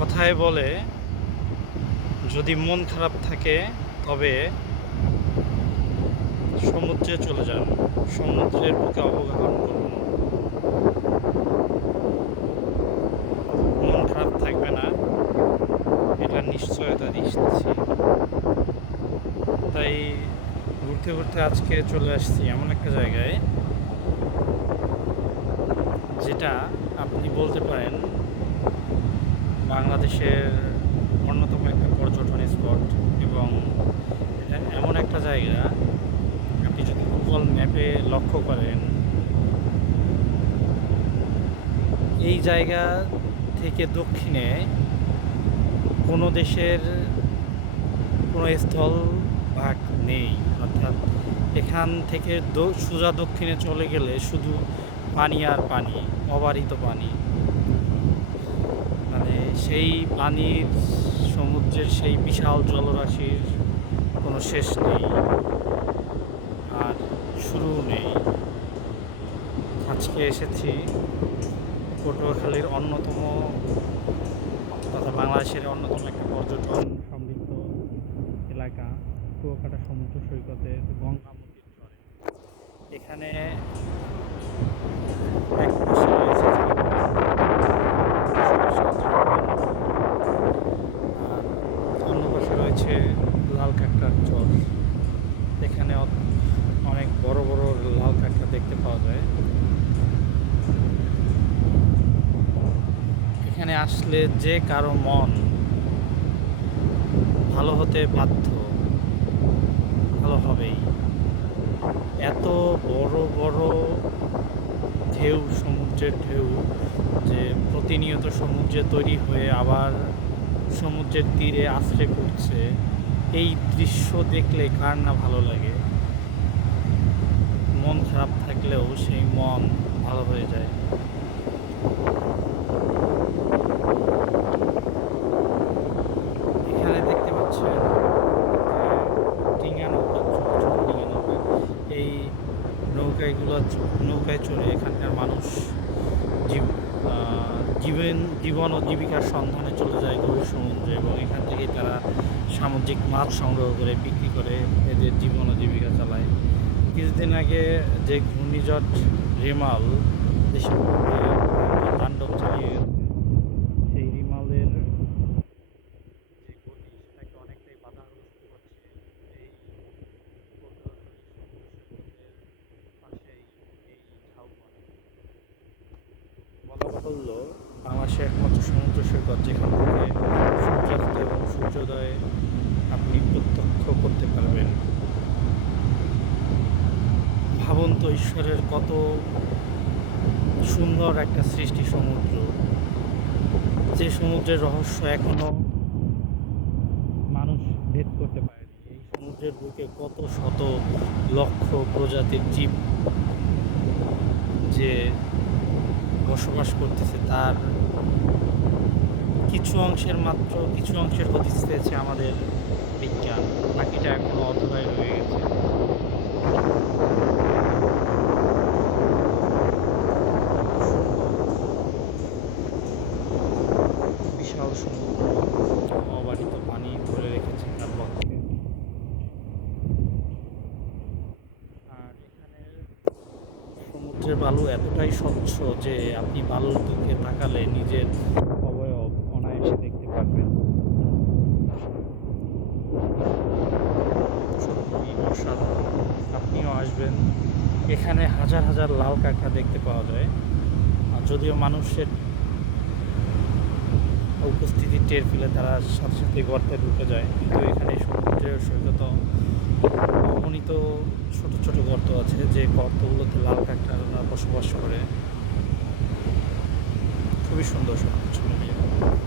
কথায় বলে, যদি মন খারাপ থাকে, তবে সমুদ্রে চলে যান। সমুদ্রের বুকে অবগাহন করুন। মন খারাপ থাকবে না। এটা নিশ্চয়তা দিচ্ছি। তাই ঘুরতে ঘুরতে আজকে চলে আসছি এমন একটা জায়গায়, যেটা আপনি বলতে পারেন বাংলাদেশের অন্যতম একটা পর্যটন স্পট এবং এটা এমন একটা জায়গা, আপনি যদি গুগল ম্যাপে লক্ষ্য করেন, এই জায়গা থেকে দক্ষিণে কোনো দেশের কোনো স্থল ভাগ নেই। অর্থাৎ এখান থেকে সোজা দক্ষিণে চলে গেলে শুধু পানি আর পানি, অবারিত পানি। সেই পানির, সমুদ্রের সেই বিশাল জলরাশির কোনো শেষ নেই আর শুরু নেই। আজকে এসেছি পটুয়াখালীর অন্যতম তথা বাংলাদেশের অন্যতম একটা পর্যটন সমৃদ্ধ এলাকা, কুয়াকাটা সমুদ্র সৈকতের গঙ্গামতির চরে। এখানে রয়েছে লাল কাঁকড়ার চর এখানে অনেক বড় বড় লাল কাঁকড়া দেখতে পাওয়া যায়। এখানে আসলে যে কারও মন ভালো হতে বাধ্য, ভালো হবেই। এত বড় বড় ঢেউ, সমুদ্রের ঢেউ যে প্রতিনিয়ত সমুদ্রে তৈরি হয়ে আবার সমুদ্রের তীরে আশ্রে করছে এই দৃশ্য দেখলে কার না ভালো লাগে? মন খারাপ থাকলেও সেই মন ভালো হয়ে যায়। এখানে দেখতে পাচ্ছেন ডিঙা নৌকা ছোট ছোট ডিঙা নৌকা এই নৌকাগুলো নৌকায় চড়ে এখানকার মানুষ জীব আহ, জীবন জীবন ও জীবিকার সন্ধানে চলে যায় গভীর সমুদ্রে এবং এখান থেকে তারা সামুদ্রিক মাছ সংগ্রহ করে, বিক্রি করে, এদের জীবন ও জীবিকা চালায়। কিছুদিন আগে যে ঘূর্ণিঝড় রেমাল, দেশের মধ্যে তাণ্ডব চালিয়ে গেছে সেই রিমালের যে গতি সেটাকে অনেকটাই বাধাগ্রস্ত করছে এই পটুয়াখালী সমুদ্র সৈকতের পাশেই এই ঝাউবন বলা বাহুল্য বাংলাদেশের একমাত্র সমুদ্র সৈকত যেখান থেকে সূর্যাস্ত এবং সূর্যোদয় আপনি প্রত্যক্ষ করতে পারবেন। ভাবুন তো ঈশ্বরের কত সুন্দর একটা সৃষ্টি সমুদ্র। যে সমুদ্রের রহস্য এখনও মানুষ ভেদ করতে পারেনি। এই সমুদ্রের বুকে কত শত লক্ষ প্রজাতির জীব যে বসবাস করতেছে, তার কিছু অংশের মাত্র, কিছু অংশের হদিস পেয়েছে আমাদের বিজ্ঞান। বাকিটা এখনও অধরায় রয়ে গেছে বিশাল সমুদ্র অবারিত পানি ধরে রেখেছে তার লক্ষ্যে আর এখানের সমুদ্রের বালু এতটাই স্বচ্ছ যে আপনি বালুর দিকে তাকালে নিজের অবয়ব অনায়াসে দেখতে পারবেন। আপনিও আসবেন। এখানে হাজার হাজার লাল কাঁকড়া দেখতে পাওয়া যায়। আর যদিও মানুষের উপস্থিতি টের পেলে তারা সাথে সাথে গর্তে ঢুকে যায়, কিন্তু এখানে সমুদ্রের সৈকত অগণিত ছোট ছোট গর্ত আছে, যে গর্তগুলোতে লাল কাঁকড়ারা বসবাস করে। খুবই সুন্দর সুন্দর মিলিয়ে।